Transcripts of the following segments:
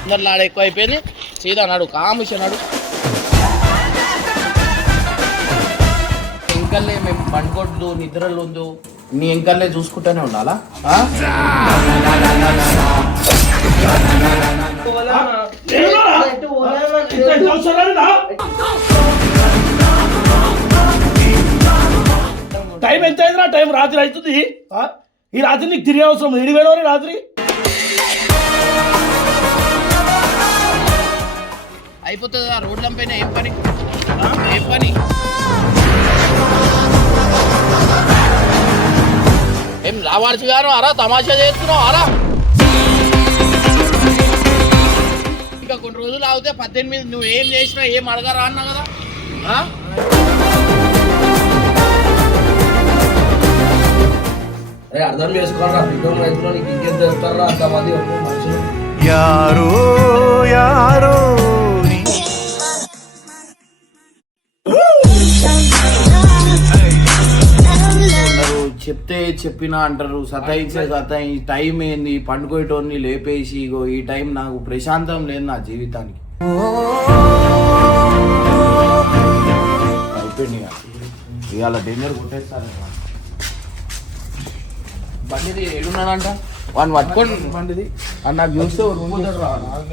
అందరిలో ఆడ ఎక్కువ అయిపోయింది సీదా నాడు కాముష నాడు. ఎంకల్లే మేము పండుకొద్దు నిద్రలు ఉందో నీ ఎంకల్లే చూసుకుంటూనే ఉండాలా? ఆ? టైం ఎంత అయిందిరా? టైం రాత్రి అవుతుంది. ఈ రాత్రి నీకు తిరిగే అవసరం ఏడు వేడవరే రాత్రి? అయిపోతుంది ఆ రోడ్ల పైన ఏం పని? ఏం పని? ఏం రావాల్సి గాను అరా తమాషా చేస్తున్నావు అరా ఇంకా కొన్ని రోజులు ఆగితే పద్దెనిమిది నువ్వు ఏం చేసినా ఏం అడగరా అన్నా కదా? అరే అర్థం చేసుకోరా బిడ్డలు రైతులు నీకు ఇంకేం తెలుస్తారా అంతమంది మనుషులు యారో యారో చెప్తే చెప్పినా అంటారు సతాయించే సతాయి టైం ఏంది పండుకోయేటోని లేపేసి ఇగో ఈ టైం నాకు ప్రశాంతం లేదు నా జీవితానికి. అయిపోయింది. ఇవాళ డిన్నర్ కొట్టేస్తాను బండిది ఏడున్నానంట వాడిని పట్టుకొని బండిది. అని నాకు చూస్తే ఉరుకుపోతాడు రా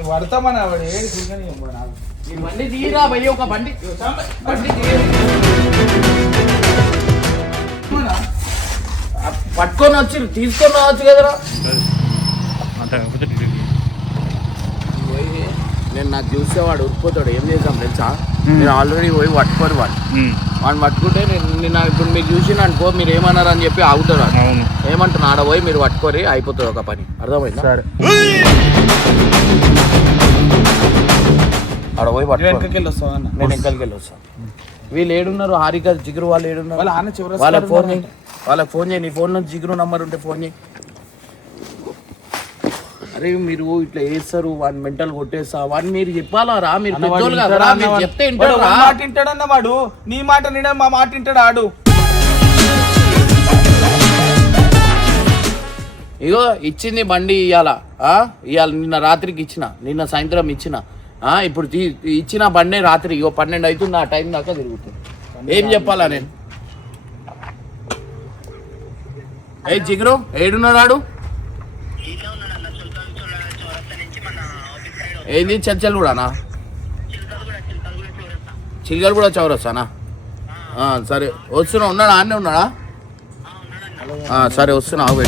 పడతామని ఆవిడ ఏడు కూర్చొని ఇవ్వడు నాకు. ఈ బండి తీరా భయ్య ఒక బండి. బండి తీయరా. ఆ, పట్టుకొని వచ్చి తీసుకొని రావచ్చు కదరా. పోయి నేను నాకు చూసేవాడు ఉరిపోతాడు ఏం చేద్దాం తెలుసా? మీరు ఆల్రెడీ పోయి పట్టుకోరు వాడు వాడిని పట్టుకుంటే నేను నిన్న ఇప్పుడు మీరు చూసిన అనుకో మీరు ఏమన్నారు అని చెప్పి ఆగుతాడు. అవును. ఏమంటున్నా ఆడ పోయి మీరు పట్టుకోరి అయిపోతుంది ఒక పని. అర్థమైందా? సరే. ఆడ పోయి నువ్వు పట్టుకో వెనకకి వెళ్ళి వస్తావా అన్న. నేను ఎంకలికి వెళ్ళి వస్తాను వీళ్ళు ఏడున్నారు హారిక జిగురు వాళ్ళు ఏడున్నారు. వాళ్ళ ఆన చివరి వాళ్ళకి ఫోన్ చేయి. వాళ్ళకి ఫోన్ చేయి. నీ ఫోన్ నుంచి జిగురు నంబర్ ఉంటే ఫోన్ చేయి. అరే మీరు ఇట్లా వేస్తారు వాడిని మెంటల్ కొట్టేస్తా వాడిని మీరు చెప్పాలా? రా మీరు పెద్దోళ్ళు కదా మీరు చెప్తే వింటారు రా. మాట వింటాడన్న వాడు నీ మాట నిడ మా మాట వింటాడు ఆడు? ఇగో ఇచ్చింది బండి ఇవాళ ఇవాళ నిన్న రాత్రికి ఇచ్చిన నిన్న సాయంత్రం ఇచ్చిన. ఆ, ఇప్పుడు తీ- ఇచ్చిన బండి రాత్రి ఇగో పన్నెండు అవుతుంది ఆ టైం దాకా తిరుగుతుంది. ఏం చెప్పాలా నేను? ఏ జిగురు ఏడున్నాడు ఏంది చర్చలు కూడానా చిల్కలు కూడా చౌరస్తానా? సరే. వస్తున్నా ఉన్నాడా? అన్నీ ఉన్నాడా? సరే వస్తున్నా ఆగు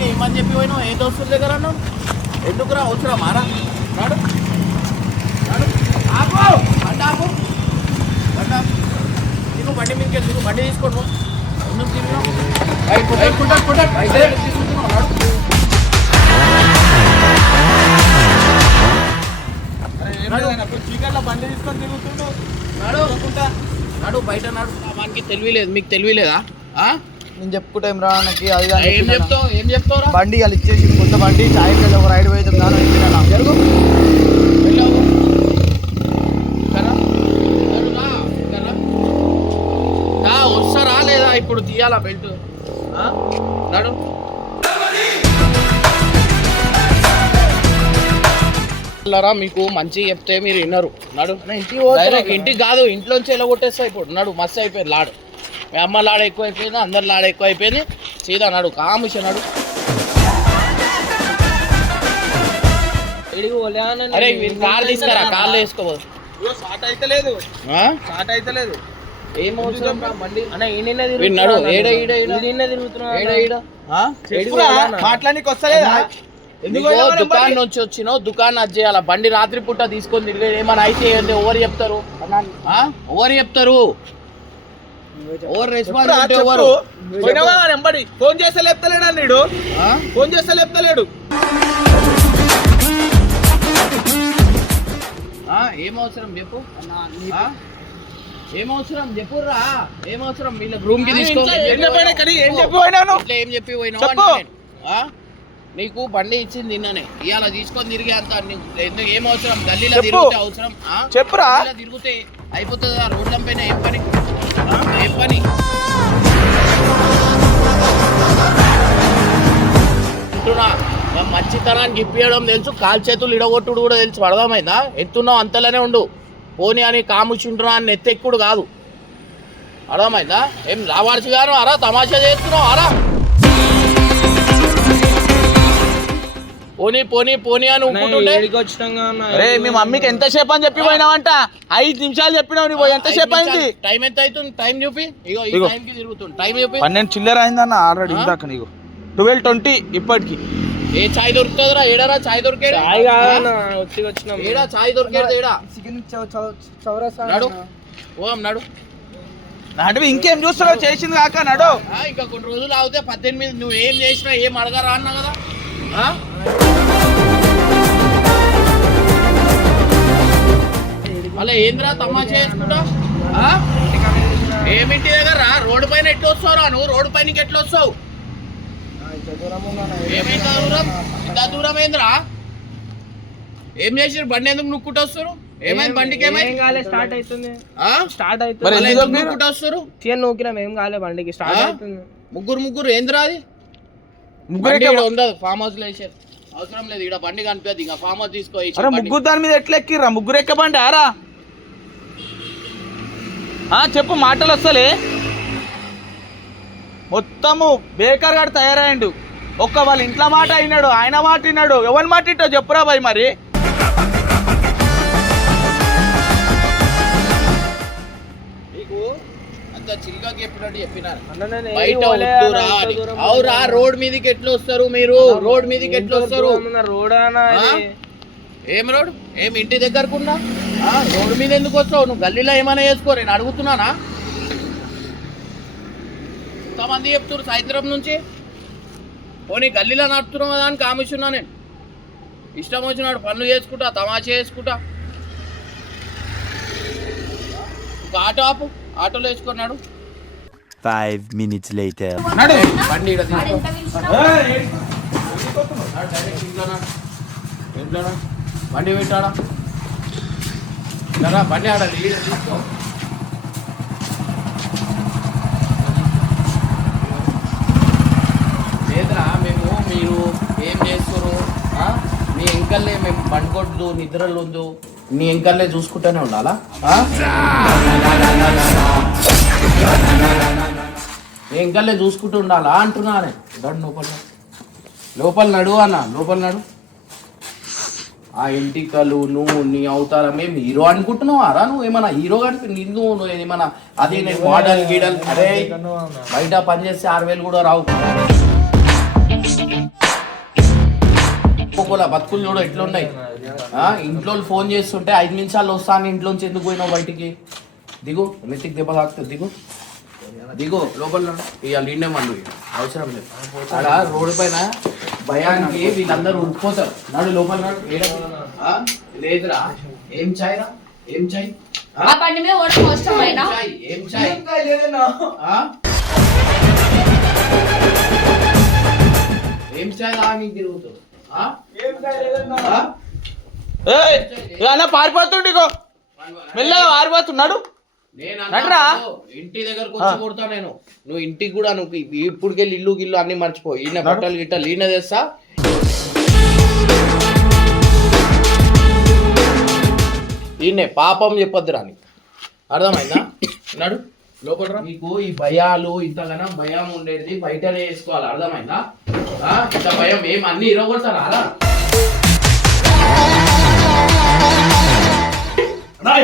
నువ్వు ఏమని చెప్పి పోయినావు? ఏ దోస్తుల దగ్గర అన్నావు ఎందుకురా వచ్చురా మారా? రాడు. రాడు. ఆపు! బండి ఆపు. బండి ఆపు. బండి మీదకి వెళ్ళి దిగు బండి తీసుకోండి ముందుకు తీసుకుంటున్నావు, నాడు. బండి తీసుకొని తిరుగుతుండు. నడు నడు బయట నడు వానికి తెలివిలేదు మీకు తెలివి లేదా నేను చెప్పుకుంటా ఏం రా నాకు అది ఏం. చెప్తావు? ఏం చెప్తావురా? బండి వాళ్ళు ఇచ్చేసి కొత్త బండి సాయంత్రం ఒక రైడ్ పోయితే నాన్న చెప్పినా జరుగు. వెళ్ళావు? కరా జరుగా కరా దా తీయాలా బెల్ట్? నడు. పిల్లరా మీకు మంచి చెప్తే మీరు వినరు. నడు. ఇంటికి కాదు ఇంట్లోంచి ఎలా కొట్టేస్తా ఇప్పుడు. నడు మస్తు అయిపోయింది లాడు. అమ్మ లాడ ఎక్కువ అయిపోయింది అందరి లాడ ఎక్కువ అయిపోయింది సీదా నడు కాముష నడు. అరే కార్ తీసుకురా కార్లో వేసుకోబోదు స్టార్ట్ అయితే లేదు ఆ? స్టార్ట్ అయితే లేదు ఏం అవసరం రా బండి అన్న ఈయన వీడు నడు ఏడ ఈడ ఈడ? ఈయన తిరుగుతున్నా ఏడ ఈడ? ఆ? మాట్లాడానికి వస్తలేదా? ఎందుకు నీకు పోయినావు దుకాణం? నుంచి వచ్చినావు దుకాణం అది చేయాల? బండి రాత్రి పూట తీసుకొని తిరిగి ఏమైనా అయితే ఎవరు చెప్తారు? ఆ? ఎవరు చెప్తారు? ఎవరు రెస్పాన్స్ చెప్పురా, ఉంటే చెప్పు. ఎవరు నెంబడి ఫోన్ చేస్తే లేపుతలేడా నీడు ఆ? ఫోన్ చేస్తే లేపుతలేడు ఆ? ఏం అవసరం చెప్పు ఆ? ఏం అవసరం చెప్పురా ఏం అవసరం వీళ్ళ రూమ్కి తీసుకో ఏం చెప్పి పోయినాను ఇట్లా ఏం చెప్పి పోయినావు చెప్పు. అన్నా నేను. ఆ? నీకు బండి ఇచ్చింది నిన్ననే ఇవాళ తీసుకొని తిరిగే అంత ఎందుకు ఏం అవసరం గల్లీలో. తిరిగితే అవసరం? చెప్పురా. తిరిగితే అయిపోతుంది రోడ్ల పైన ఏం పని పని. అంటున్నా మంచితనానికి ఇప్పియడం తెలుసు కాలు చేతులు ఇడగొట్టుడు కూడా తెలుసు. అర్థమైందా? ఎత్తున్నావు అంతలోనే ఉండు. పోనీ అని కాముచుంటున్నా అని ఎత్తెక్కుడు కాదు. అర్థమైందా? ఏం రావాల్సి గాను అరా తమాషా చేస్తున్నావు అరా. పోనీ పోనీ పోనీ అని ఊపుకుంటుండే అరే మీ మమ్మీకి ఎంతసేపు అని చెప్పి పోయినావంట? ఐదు నిమిషాలు చెప్పినావు నువ్వు ఎంతసేపు అయింది? టైం ఎంత అవుతుంది? టైం చూపి. ఇగో ఈ ఇగో. టైం కి తిరుగుతుంది. టైం చూపి. పన్నెండు చిల్లర అయిందన్న ఆల్రెడీ ఆ? ఇందాక నీకు. ట్వెల్వ్ ట్వంటీ ఇప్పటికి. ఏ చాయ్ దొరుకుతుందిరా? ఏడారా చాయ్ దొరికేది ఏడా చాయ్ దొరికేది ఏడా? నడు. ఓం నడు. అంటే ఇంకేం చూస్తున్నావు? చేసింది కాక నడు. ఆ, ఇంకా కొన్ని రోజులు ఆగితే పద్దెనిమిది నువ్వు ఏం చేసినా ఏం అడగరా అన్నా కదా? అలా ఏంద్రా తమాషా చేసుకుంటా? ఆ? ఏమింటి దగ్గర? రా? రోడ్డు పైన ఎట్లా వస్తావురా నువ్వు? రోడ్డు పైన ఎట్లా వస్తావు? ఏమైంది ఆ దూరం ఇంత దూరం ఏంద్రా? ఏం చేసారు బండి ఎందుకు నుక్కుంటూ వస్తారు ఏమైంది? బండికి ఏమైంది? స్టార్ట్ అవుతుంది. ఆ? స్టార్ట్ అవుతుంది. నుక్కుంటూ వస్తారు చీర నూకినాం ఏం కాలే బండికి స్టార్ట్? అవుతుంది. ముగ్గురు ముగ్గురు ఏంద్రా అది? ముగ్గురు ఫామ్ హౌస్లో వేసేది అవసరం లేదు. ఇక్కడ బండి కనిపించదు ఇంకా ఫామ్ హౌస్ తీసుకో ఈ అరే బండి. ముగ్గురు దాని మీద ఎట్లా ఎక్కిర్రా ముగ్గురు ఎక్కబండి ఆరా? ఆ, చెప్పు మాటలు వస్తలే మొత్తము బేకార్ గాడు తయారయ్యండు. ఒక్క వాళ్ళ ఇంట్లో మాట అయినాడు ఆయన మాట విన్నాడు. ఎవరి మాట ఇంటో చెప్పురా బాయ్ మరి. చిల్గా చెప్పినట్టు చెప్పినారు. బయట వద్దురా అని. దూరం అవురా రోడ్ మీదకి ఎట్లా వస్తారు మీరు? రోడ్ మీదకి ఎట్లా వస్తారు? రోడ్. ఏం రోడ్? ఏం ఇంటి దగ్గరకున్నా రోడ్ మీద ఎందుకు వస్తావు? నువ్వు గల్లీలో ఏమైనా చేసుకో నేను అడుగుతున్నానా? ఎంతమంది చెప్తున్నారు సాయంత్రం నుంచి. పోనీ గల్లీలో నడుపుతున్నావు కదా అని కామిస్తున్నా నేను. ఇష్టం వచ్చినాడు పనులు చేసుకుంటా తమాషా చేసుకుంటా. ఆటో ఆపు. ఆటోలో వేసుకున్నాడు Five minutes later. నడు. బండి? బండి పెట్టాడా? బండి ఆడాలి తీసుకో. లేదురా మేము మీరు ఏం చేస్తారు ఆ? మీ ఎంకల్లే మేము బండికొద్దు నిద్రలు ఉందు నీ ఎంకల్లే చూసుకుంటూనే ఉండాలా? ఎంకల్లే చూసుకుంటూ ఉండాలా అంటున్నానే. దాని లోపల లోపల నడు అన్న లోపల నడు. ఆ ఎంటికలు నువ్వు నీ అవతారం ఏం హీరో అనుకుంటున్నావు అరా నువ్వు ఏమన్నా హీరో కనిపి నిన్ను నువ్వు ఏమన్నా అదే నేను మోడల్ గీడల్? అరే బయట పని చేస్తే ఆరు వేలు కూడా రావు. ఒక్కోలా బతుకులు చూడు ఎట్లున్నాయి. ఆ, ఇంట్లో ఫోన్ చేస్తుంటే ఐదు నిమిషాలు వస్తాను ఇంట్లోంచి ఎందుకు పోయినావు బయటికి? దిగు నెత్తికి దెబ్బ తాకుతుంది దిగు. దిగు లోపల నడు. ఇవాళ నిండే మందు అవసరం లేదు. అక్కడ రోడ్డు పైన భయానికి వీళ్ళందరూ ఉడిపోతారు నడు లోపల? లేదురా. ఏం చాయ్ రా? ఏం చాయ్? ఆ? బండి మీద ఏం చాయ్? ఏం రా నీకు తిరుగుతావు ఇక పారిపోతుండు మెల్లగా పారిపోతున్నాడు. ఇంటి దగ్గరకు వచ్చి కొడతా నేను. నువ్వు ఇంటికి కూడా నువ్వు ఇప్పుడుకెళ్ళి ఇల్లు గిల్లు అన్ని మర్చిపో ఈయన బట్టలు గిట్టలు ఈయన తెస్తా. ఈయనే పాపం చెప్పొద్దు రాని అర్థమైందా? నడు. లోపల నీకు ఈ భయాలు ఇంతగానం భయం ఉండేది బయటనే వేసుకోవాలి. అర్థమైందా? ఆ, ఇంత భయం ఏం అన్ని ఇరగొడతారా? రా. నా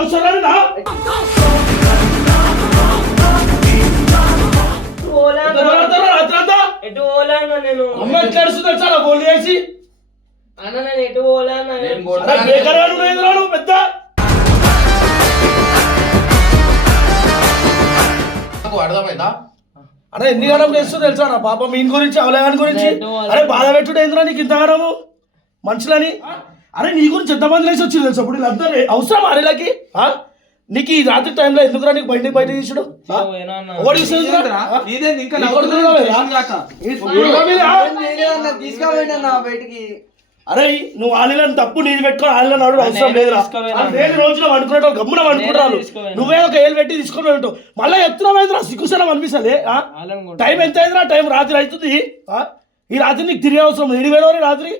అవసరాలు నా? రాత్రంతా ఎటు పోలేనా నేను? అమ్మ ఎట్లా ఏడుస్తుందో చాలా ఫోన్ చేసి. అన్న నేను ఎటు పోలేనా నేను? అరే పెద్ద. అర్థమైందా? ఎన్ని గణం చేస్తుందో తెలుసా నా పాప? మీన్ గురించి అవలేగాని గురించి? అరే బాధ పెట్టుడు ఏంద్రా నీకు ఇంత గణము? మనుషులని? అరే నీ గురించి ఎంతమంది లేచి వచ్చి తెలుసు? ఇప్పుడు వీళ్ళంతా అవసరం అరేలకి నీకు ఈ రాత్రి టైంలో ఎందుకురా నీకు బయట బయట తీసుడు? బయటికి. అరే నువ్వు ఆలీలను తప్పు నీది పెట్టుకొని ఆలీలను అడుగు అవసరం లేదురా? నేను రోజున వండుకునేటో గమ్మున వండుకుంటారు? నువ్వే ఒక ఏళ్ళు పెట్టి తీసుకొని ఉంటావు మళ్ళీ చెప్తున్నావు ఏంద్రా సిగ్గుసలం అనిపిస్తుంది. టైం ఎంత అయిందిరా? టైం రాత్రి అవుతుంది. ఆ? ఈ రాత్రి నీకు తిరిగే అవసరం ఏడు వేలు రాత్రి?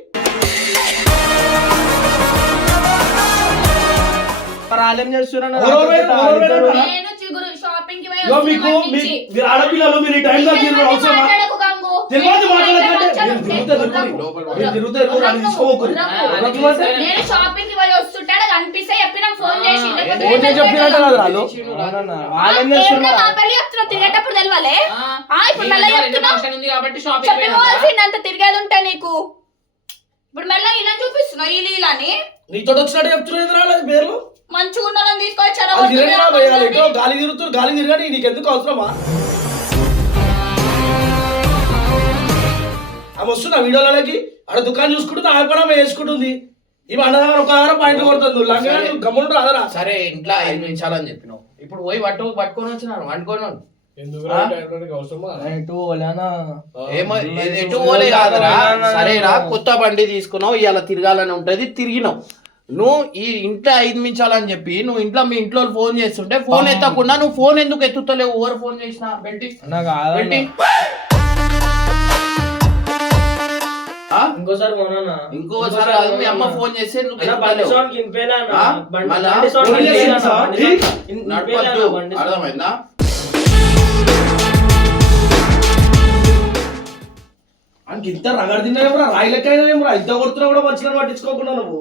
మరి వాళ్ళేం చేస్తున్నారు ఎవరో వేరు, ఎవరో వేరు అన్నా? నేను చిగురు షాపింగ్కి పోయి ఇగో మీకు వస్తున్నప్పటి మీ- నుంచి. మీరు ఆడపిల్లలు మీరు ఈ టైంలో నీకేం మీరు అవసరమా? మాట్లాడకు గంగు. తెలియదు మాట్లాడకంటే తిరుగుతే తిరుగుతే నేను షాపింగ్కి పోయి ఫోన్ చేసి లేకపోతే ఫోన్ చేసి చెప్పినట్టు కదా వాళ్ళు అవునన్నా. ఆ, వాళ్ళేం ఏంటో చేస్తున్నారు నా పెళ్ళి చెప్తున్నా తిరిగేటప్పుడు తెలవాలే. ఆ, ఇప్పుడు మళ్ళీ చెప్తున్నా. ఉంది కాబట్టి షాపింగ్ చెప్పిపోవాల్సింది అంత తిరిగేది ఉంటే నీకు. ఇప్పుడు ఇలా చూపిస్తున్నావు ఈ లీలని. నీతో వచ్చినట్టు చెప్తున్నారు పేర్లు? మంచిగా ఉన్నోళ్ళని తీసుకొచ్చారా గాలి తిరుగుతారు గాలి తిరగని నీకు ఎందుకు అవసరమా? ఆమె వస్తున్నా వీడియోలకి ఆడ దుకాణం చూసుకుంటుంది ఆమె వేసుకుంటుంది. ఈమె అన్నదాన్ని ఒక దగ్గర పాయింట్ కొడుతుంది. లంగా గమ్మున రాదరా. సరే ఇంట్లో ఐదు నిమిషాలని చెప్పినావు. ఇప్పుడు పోయి పట్టు పట్టుకొని వచ్చినాను వండుకొని సరేరా కొత్త బండి తీసుకున్నావు ఇవాళ తిరగాలని ఉంటది తిరిగినావు. నువ్వు ఈ ఇంట్లో ఐదు నిమిషాలని చెప్పి నువ్వు ఇంట్లో మీ ఇంట్లో ఫోన్ చేస్తుంటే ఫోన్ ఎత్తకుండా నువ్వు ఫోన్ ఎందుకు ఎత్తుతలేవు? ఎవరు ఫోన్ చేసినా. పెట్టి ఆ? ఇంకోసారి ఇంకోసారి కాదు, మీ అమ్మ ఫోన్ చేస్తే నువ్వు నడపద్దు. అర్థమైందా? ఇంత రగడ తిన్నాయేమరా రాయి లెక్క అయినాయేమరా ఇంత కొడుతున్నా కూడా మంచిగా పట్టించుకోకుండా నువ్వు.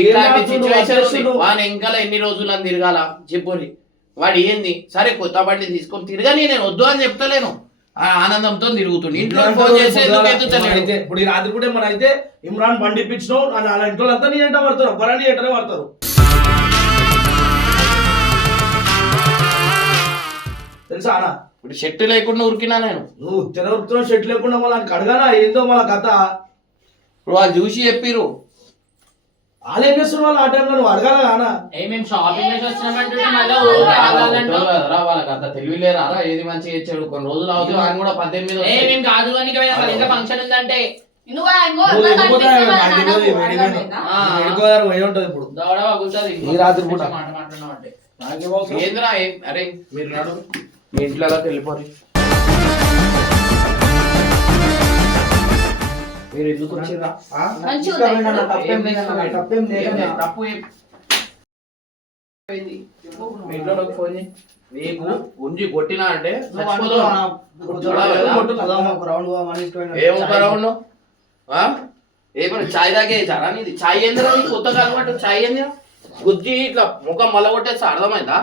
ఇట్లాంటి సిచ్యువేషన్? వాని ఇంకా ఎన్ని రోజులు అని తిరగాల? చెప్పుని వాడు ఏంది? సరే కొత్త బండి తీసుకొని తిరగని నేను వద్దు అని చెప్తలేను. ఆ ఆనందంతో తిరుగుతుంది ఇంట్లో ఫోన్ చేసి ఇప్పుడు ఈ రాత్రి కూడా మన అయితే ఇమ్రాన్ బండి ఇప్పించినావు అని అలా ఇంట్లో అంతా నీ ఎంట పడతారు ఒక్కరా నీ ఎంటనే పడతారు. తెలుసా అన్న? ఇప్పుడు షర్ట్ లేకుండా ఉరికినా నేను. నువ్వు తినవృత్తిలో షెట్ లేకుండా మళ్ళీ కడగానా ఏందో మళ్ళీ కథ. ఇప్పుడు వాళ్ళు చూసి చెప్పిరు వాళ్ళు ఏం చేస్తున్నారు వాళ్ళు ఆ టైంలో నువ్వు అడగాల కానా షాపింగ్ చేసి వచ్చినామంటే వాళ్ళకి అంత తెలివి లేరా ఏది మంచిగా ఇచ్చాడు? కొన్ని రోజులు అవుతుంది ఆయన కూడా పద్దెనిమిది. కాదు అని ఇంకా ఫంక్షన్ ఉందంటే. ఈ రాత్రి పూట. ఏందిరా అరే. మీరు నడు మీ ఇంట్లో వెళ్ళిపోరు? మీరు ఎందుకు? ఏం లేదు, తప్పు ఏం- ఇంట్లో ఫోన్ చేయి. నీకు కొట్టినా అంటే. ఏం రౌండ్? ఆ? ఏమన్నా చాయ్ తాగే చారా నీది? చాయ్ ఏందిరా నీకు కొత్తగా అలవాటు చాయ్ ఏందిరా గుజ్జి ఇట్లా ముఖం మల్ల కొట్టేస్తే అర్థమైందా?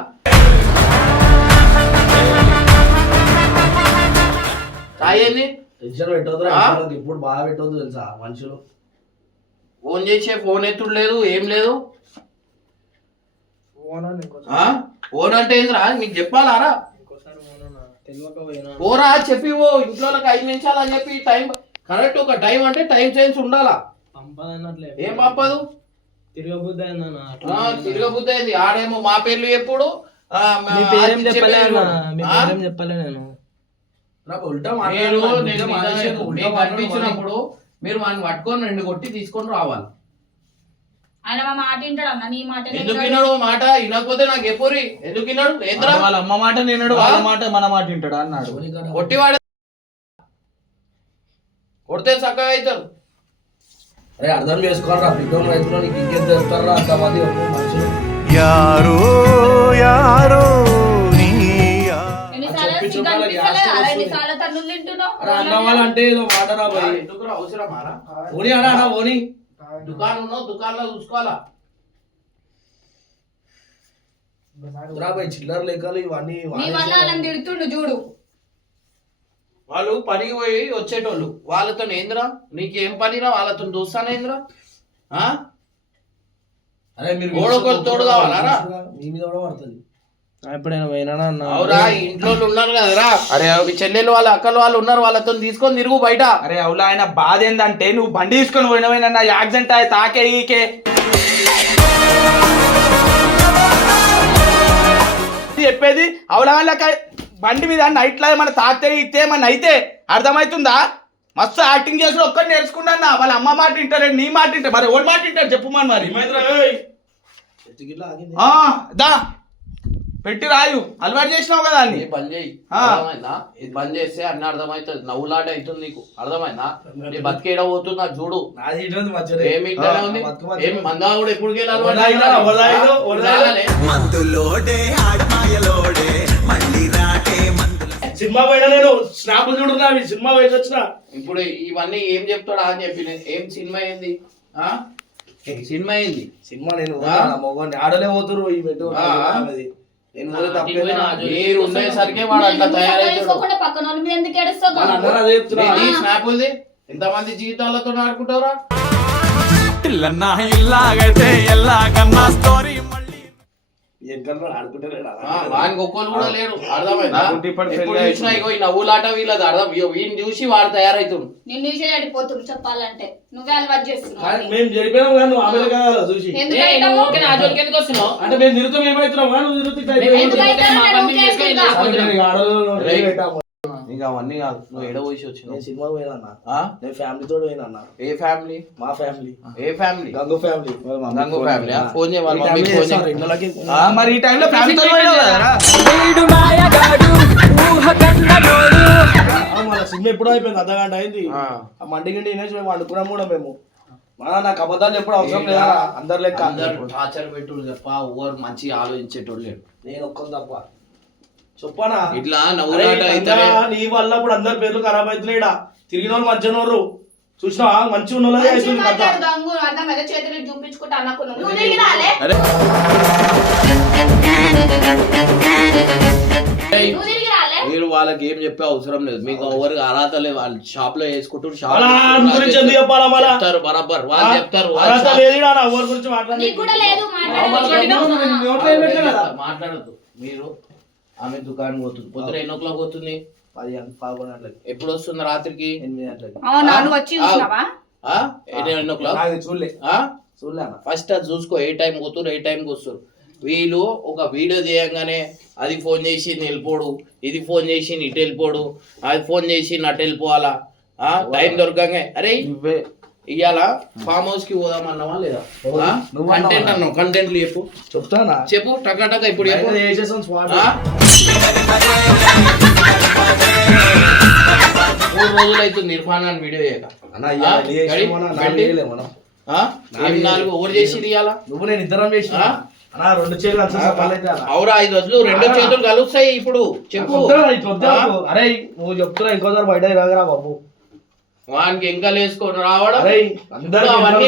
చాయ్ ఏంది? టెన్షన్ పెట్టొద్దు ఆ? ఇప్పుడు బాగా పెట్టొద్దు తెలుసా మనుషులు. ఫోన్ చేసే ఫోన్ ఎత్తుడు లేదు ఏం లేదు. పోనా ఇంకోసారి. ఆ? ఫోన్ అంటే ఏందిరా మీకు చెప్పాలారా ఇంకోసారి పోనా తెలియక పోయినా. పోరా చెప్పి ఓ ఇంట్లో ఐదు నిమిషాలు అని చెప్పి టైం కరెక్ట్ ఒక టైం అంటే టైం సెన్స్ ఉండాలా? పంపదన్నట్లే. ఏం పంపదు? తిరగబుద్ది అయిందన్న ఆ, తిరగబుద్ధి అయింది. ఆడేమో మా పేర్లు ఎప్పుడు? ఆ, మా- మీ పేరేం అది చెప్పలే చెప్పేది అన్న మీ ఆ? పేరేం చెప్పలే నేను నాకు ఉల్టా మీరు మాట్లాడాలి, నేను. కనిపించినప్పుడు మీరు వాడిని పట్టుకొని రెండు కొట్టి తీసుకొని రావాలి. ఆయన మా మాట వింటాడు అన్న నీ మాట ఎందుకు విన్నాడు మాట? వినకపోతే నాకు ఎప్పురి? ఎందుకు విన్నాడు వాళ్ళ అమ్మ మాట నిన్నాడు వాళ్ళ మాట మన మాట వింటాడు అన్నాడు. కొట్టివాడు. కొడితే చక్కగా అవుతారు. అరే అర్థం చేసుకోరా రైతులు నీకు ఇంకేం అంతమంది మనుషులు. యారో యారో తన్నులు తింటున్నావు. అరే అన్న వాళ్ళంటే ఏదో మాట రా ఎందుకు ఓని దుకాణం ఉన్నావు దుకాణంలో చూసుకోవాలా? రా చిల్లర లెక్కలు ఇవన్నీ నీ వల్ల వాళ్ళని తిడుతుండు చూడు. వాళ్ళు పనికి పోయి వచ్చేటోళ్ళు. వాళ్ళతో ఏంద్రా నీకేం పనిరా? వాళ్ళతో చూస్తానేంద్రా ఆ? అరే మీరు ఓడొకరు తోడు కావాలారా? మీ మీద కూడా పడుతుంది. ఎప్పుడైనా పోయినా అన్న? అవురా ఇంట్లో ఉన్నారు కదరా అరే మీ చెల్లెలు వాళ్ళ అక్కలు వాళ్ళు ఉన్నారు వాళ్ళతో తీసుకొని తిరుగు బయట. అరే అవులా ఆయన బాధ ఏందంటే నువ్వు బండి తీసుకొని పోయినవేనన్నా యాక్సిడెంట్ అయ్యి తాకే ఈకే. చెప్పేది అవులా బండి మీద నైట్లో ఏమన్నా తాకితే ఇస్తే ఏమన్నా అయితే అర్థమవుతుందా? మస్తు యాక్టింగ్ చేసి ఒక్కటి నేర్చుకున్నా వాళ్ళ అమ్మ మాట వింటారు నీ మాట వింటారు. మరి ఎవరి మాట వింటారు? చెప్పు మరి మరి. ఏమైందిరా, ఏయ్? ఎత్తుకిట్లా ఆగింది ఆ, దా. పెట్టి రాయు. అలవాటు చేసినావు కదా అన్ని. బంద్ చేయి. ఆ. అర్థమైందా? ఇది బంద్ చేస్తే అన్ని అర్థమవుతుంది. నవ్వులాట అవుతుంది నీకు. అర్థమైందా? నీ బతికేడ పోతున్నా చూడు. ఏమి ఇట్లానే ఉంది? ఏమి మందా కూడా ఎప్పుడు. సినిమా పోయినా నేను స్నాపులు చూడున్నా సినిమా పోయి వచ్చిన. ఇప్పుడు ఇవన్నీ ఏం చెప్తాడా అని చెప్పి ఏం సినిమా ఏంది? ఆ? సినిమా ఏంది? సినిమా నేను ఆడలే పోతురు ఈ పెట్టు మీరు ఉండేసరికి వాడు అట్లా పక్కన వాళ్ళ మీద ఎందుకు ఏడుస్తావు? ఎంతమంది జీవితాలతో ఆడుకుంటారా ఇల్లాగైతే ఎల్లాగన్నా స్టోరీ ఎంకల్లో ఆడుకుంటలేడు అలా. ఆ, వానికి ఒక్కరు కూడా లేరు. అర్థమైందా? నాకు ఇప్పుడు ఎప్పుడు పెళ్ళి చూసినా ఇగో ఈ నవ్వులాట వీళ్ళది అర్థం. ఇగో వీడిని చూసి వాడు తయారవుతుండు నిన్ను చూసి అడిపోతుంది చెప్పాలంటే. నువ్వే అలవాటు చేస్తున్నావు కానీ మేము జరిపోయినాం కానీ నువ్వు ఆమె కదా చూసి? ఎందుకు ఏ, అవుతావు? నువ్వు ఊరికే నా జోలికి ఎందుకు వస్తున్నావు? అంటే మేము తిరుగుతాం ఏమవుతున్నాం కానీ నువ్వు తిరుగుతూ ఇంకా అవన్నీ కాదు. నువ్వు ఎడ పోసి వచ్చినావు? నేను సినిమా పోయినా? నేను ఫ్యామిలీ తోడు పోయినా అన్న. ఏ ఫ్యామిలీ మా ఫ్యామిలీ ఏ family Gangu family Gangu family phone చేయ వాళ్ళ ఈ మమ్మీకి ఫ్యామిలీ ఫోన్ చేస్తారు, చేయి. ఇంట్లోకి. ఆ, మరి ఈ టైంలో ఆ, మన సినిమా ఎప్పుడో అయిపోయింది అర్ధ గంట అయింది. ఆ. మండి గిండి తినేసి మేము వండుకున్నాం కూడా మేము. మన నాకు అబద్ధాలు ఎప్పుడు అవసరం లేదా? అందరు లెక్క. అందరు టార్చర్ పెట్టుడు తప్ప ఓవర్ మంచి ఆలోచించేటోళ్ళు లేడు. నేను ఒక్కని తప్ప. చెప్పనా. ఇట్లా నవ్వులాట అయితే నీ వల్ల ఇప్పుడు అందరి పేర్లు ఖరాబ్ అవుతున్నాయిడా? తిరిగిన వాళ్ళు మంచిగా ఉన్నారు ఉన్న వాళ్ళే మంచి రాలే. మీరు వాళ్ళకి ఏం చెప్పే అవసరం లేదు. మీకు ఎవరికి అర్హత లేదు వాళ్ళు షాప్లో వేసుకుంటారు షాప్ అలా గురించి ఎందుకు చెప్పాలా మళ్ళా? చెప్తారు బరాబర్. వాళ్ళు చెప్తారు వాళ్ళ అర్హత షాప్- లేదు ఈడ, నా ఎవరి గురించి మాట్లాడి నీకు కూడా లేదు మాట్లాడద్దు. మీరు ఆమె దుకాణం పోతుంది. పొద్దున ఎన్నో క్లాక్ పోతుంది? పది పదకొండు గంటలకి. ఎప్పుడు వస్తుంది రాత్రికి? ఎనిమిది గంటలకి. అవునా నువ్వు వచ్చి చూసినావా? ఆ? ఎన్ని- ఎన్నో క్లాక్? నాకు చూడలే. ఆ? చూడలే అన్న. ఫస్ట్ అది చూసుకో ఏ టైం పోతురు ఏ టైంకి వస్తారు వీళ్ళు ఒక వీడియో చేయంగానే అది ఫోన్ చేసి వెళ్ళిపోడు ఇది ఫోన్ చేసి ఇటు వెళ్ళిపోడు అది ఫోన్ చేసి అటు వెళ్ళిపోవాలా? ఆ? టైం దొరకంగా అరే నువ్వే. ఇవాళ ఫామ్ హౌస్కి పోదామన్నావా లేదా? నువ్వు కంటెంట్ అన్నావు కంటెంట్ చెప్పు. చెప్తానా? చెప్పు టకా టకా ఇప్పుడు? మూడు రోజులు అవుతుంది ఇర్ఫాన్ అని వీడియో చేయక? నాలుగు ఓవర్ చేసి ఇవ్వాలా నువ్వు నేను ఇద్దరం చేసిన. రెండు చేతులు. అవురా ఐదు వద్దు రెండు చేతులు కలుస్తాయి ఇప్పుడు. చెప్పు. అరే నువ్వు చెప్తున్నా ఇంకోసారి బయట రాగరా బాబు. వానికి ఇంకా వేసుకొని రావడం. అవన్నీ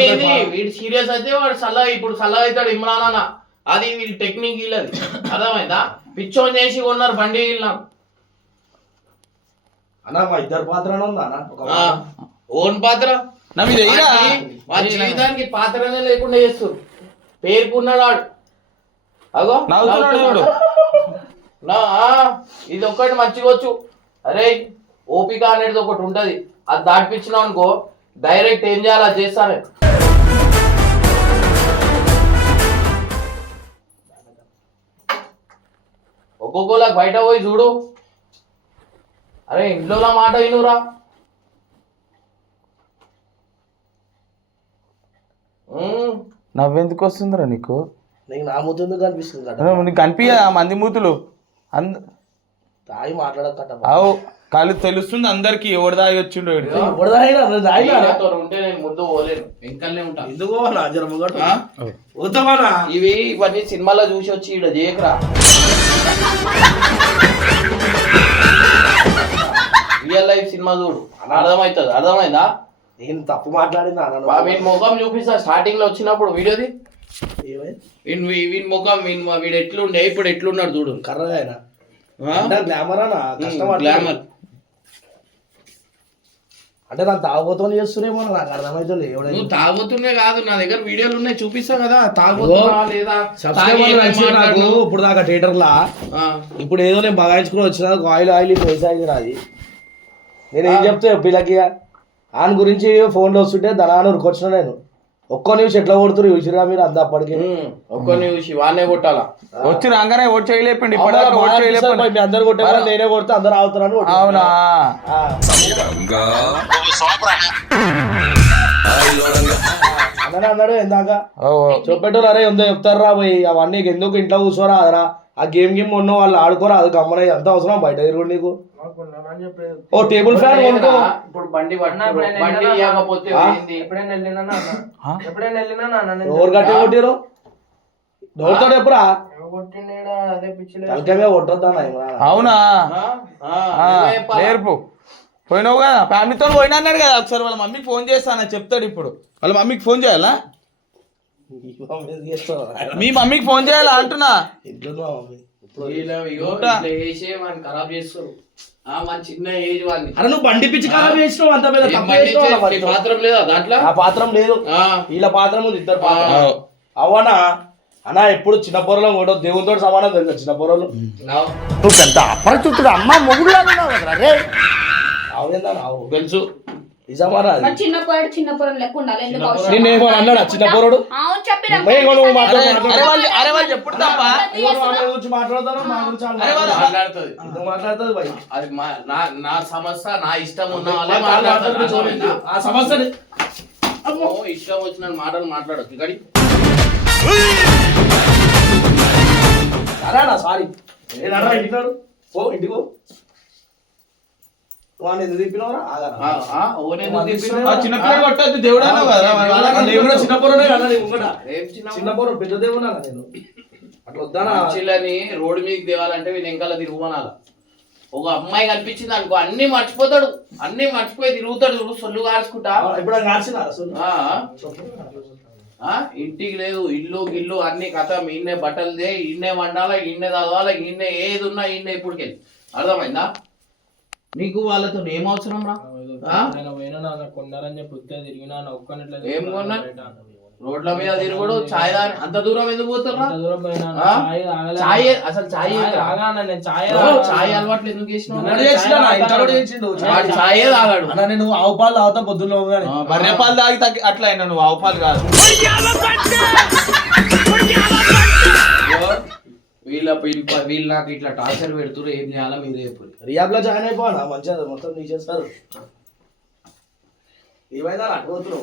వీడు సీరియస్ అయితే వాడు సల్లా ఇప్పుడు సల్లా అవుతాడు ఇమ్రాన్ అన్న. అది వీళ్ళ టెక్నిక్ వీళ్ళది. అర్థమైందా? పిచ్చోన్ చేసి కొన్నారు బండి వీళ్ళం అన్న మా ఇద్దరు ఆ, ఓన్ పాత్ర. వాడి జీవితానికి పాత్రనే లేకుండా చేస్తారు పేరుకున్నాడు వాడు. అగో నవ్వుతున్నాడు ఇది ఒక్కటి మర్చిపోవచ్చు. అరే ఓపిక అనేది ఒకటి ఉంటది. అది దాటిపించినావు అనుకో డైరెక్ట్ ఏం చేయాలి అది చేస్తానే. ఒక్కొక్కలా బయట పోయి చూడు. అరే ఇంట్లో మాట వినురా. నవ్వెందుకు వస్తుందిరా నీకు? నీకు నా ముద్దు కనిపిస్తుంది కదా నువ్వు నీకు కనిపించదా మంది మూతులు? అంద తాగి మాట్లాడకట అవు. కళ్ళు తెలుస్తుంది అందరికి ఎవడు దాగి వచ్చిండో నాతో ఉంటే నేను ముందు పోలేను వెంకల్నే ఉంటా. ఎందుకు ఇవి ఇవన్నీ సినిమాలో చూసి వచ్చి ఇక్కడ చేయకరా రియల్ లైఫ్ సినిమా చూడు అర్థమవుతుంది. అర్థమైందా? నేను తప్పు మాట్లాడినా వా- వీని ముఖం చూపిస్తా స్టార్టింగ్లో వచ్చినప్పుడు వీడియోది? వీని ముఖం వీని వీడు ఎట్లుండే ఇప్పుడు ఎట్లున్నాడు చూడు. కర్రగా గ్లామర్ అనా? కష్టం అట్లా. గ్లామర్ అంటే నాకు తాగుబోతో చేస్తురేమో నాకు అర్థమైతే నువ్వు తాగుతున్నే కాదు నా దగ్గర వీడియోలు ఉన్నాయి చూపిస్తా కదా. తాగుతున్నా లేదా? తాగి ఏమేం నాకు? ఇప్పుడు దాకా థియేటర్ లా ఆ. ఇప్పుడు ఏదో నేను బగాయించుకుని వచ్చిన ఆయిల్ ఆయిల్ అయింది నాది. నేను ఏం చెప్తా పిల్లకి ఆయన గురించి ఫోన్లో వస్తుంటే ధనాన్ని ఉరికొచ్చిన నేను. ఒక్క నిమిషం ఎట్లా కొడుతురు చూసిరా మీరు? అంత అప్పటికి. ఉమ్, ఒక్కరిని చూసి వాడినే కొట్టాలా? వచ్చి రాగానే ఓట్ చేయలేపండి మీ అందరు కొట్టే నేనే కొడితే అందరు ఆగుతారని. అవునా? అన్నాడు ఓ. చూపెట్టు అరే ఎంతో చెప్తారా పోయి అవన్నీ ఎందుకు ఇంట్లో కూర్చోరా అదరా? ఆ గేమ్ గేమ్ ఉన్న వాళ్ళు ఆడుకోరా అది గమ్మన ఎంత అవసరం బయట తిరుగుడు నీకు? ఓ టేబుల్ ఫ్యాన్ కొనుక్కో. ఇప్పుడు బండి బండి ఇవ్వకపోతే? ఎప్పుడైనా వెళ్ళినా ఎప్పుడైనా వెళ్ళినా నాన్న ఎవరు గట్టి కొట్టిరు ఎవరితో ఎప్పుడా? తలకాయ కొట్టొద్దా అవునా? నేర్పు. పోయినావు కదా ఫ్యామిలీతో పోయినా అన్నాడు కదా ఒకసారి వాళ్ళ మమ్మీకి ఫోన్ చేస్తాను చెప్తాడు ఇప్పుడు. వాళ్ళ మమ్మీకి ఫోన్ చేయాలా? మీ మమ్మీకి ఫోన్ చేయాలా? అంటున్నా. ఇంట్లో. వీళ్ళు ఖరాబ్ చేస్తారు. మన చిన్న ఏజ్ అరే నువ్వు బండి పిచ్చి ఖరాబ్ చేసినావు అంత పెద్ద పాత్రం లేదా దాంట్లో? ఆ పాత్రం లేదు. ఆ, వీళ్ళ పాత్రం ఉంది ఇద్దరు పాత్ర. ఆ. అవనా? అన్నా ఎప్పుడు చిన్న పొరలో కూడా దేవునితో సమానం తెలుసు చిన్న పొరలు నావ్ నువ్వు పెద్ద అమ్మ ఉన్నావు కదరా రే. అవేందా నావు తెలుసు. నిజమారా అది? మరి చిన్న పోయాడు చిన్న పొరం లెక్క ఉండాలి. ఎందుకు అవసరం? నిన్నేమో అన్నాడా? చిన్న పోరడు? అవును చెప్పినా ఏ గొడవ అరే మాట్లాడు, అరే మాట్లాడు. వాళ్ళు అరే వాళ్ళు ఎప్పుడు తప్ప? ఎవరు వాళ్ళ గురించి మాట్లాడతారు? మా గురించి వాళ్ళు మాట్లాడతారు. మాట్లాడుతుంది. ఎందుకు మాట్లాడుతుంది భయ్? అది మా- నా నా సమస్య నా ఇష్టం ఉన్న వాళ్ళే మాట్లాడతారు? ఆ ఇష్టం వచ్చిన మాటలు మాట్లాడొచ్చు. ఇక్కడి సరే అన్న సారీ? ఓ ఇంటికి పో. నువ్వు ఆయన ఎందుకు తిప్పినవరా? ఆగరా? ఆ, ఆ, ఓనేందుకు తిప్పినావు? ఆ చిన్నపిల్లలు కొట్టద్దు దేవుడు అన్నావు కదా మరి వాళ్ళకి ఆ, నేను కూడా చిన్న పొరనే కదా నీ ముంగట. ఏం చిన్న చిన్న పొర పెద్ద దేవుడు అన్న నేను. అట్లా వద్దానా మంచిలని రోడ్డు మీదకి తేవాలంటే వీళ్ళు వెనకాల తిరుగుమనాల ఒక అమ్మాయి కనిపించింది అనుకో అన్ని మర్చిపోతాడు. అన్ని మర్చిపోయి తిరుగుతాడు చూడు సొల్లు కాల్చుకుంటా. ఇప్పుడు ఇంటికి లేదు ఇల్లు గిల్లు అన్ని కథ ఈయనే బట్టలు దే ఈయనే వండాలా ఈయనే చదవాలా ఈయనే ఏది ఉన్నా ఈయనే ఇప్పుడుకెళ్ళి. అర్థమైందా? నీకు వాళ్ళతో ఏం అవసరం రా? ఏం కొన్నా? రోడ్ల మీద తిరుగుడు ఛాయ్ తాగి అంత దూరం ఎందుకు పోతారా అంత దూరం పోయినా ఆ? చాయ్ అసలు చాయ్ చాయ్ అలవాట్లు ఎందుకు చేసినావు? ఛాయే తాగాడు. అన్న నేను ఆవు పాలు తాగుతా పొద్దున్న బర్రె పాలు తాగి తగ్గి అట్లా అయినా నువ్వు ఆవు పాలు కాదు. వీళ్ళ వీళ్ళు నాకు ఇట్లా టార్చర్ పెడుతురు ఏం చేయాలో మీరే చెప్పు రియాబ్లో జాయిన్ అయిపోవాలా? మంచిగా మొత్తం తీసేస్తారు ఏమైనా అటు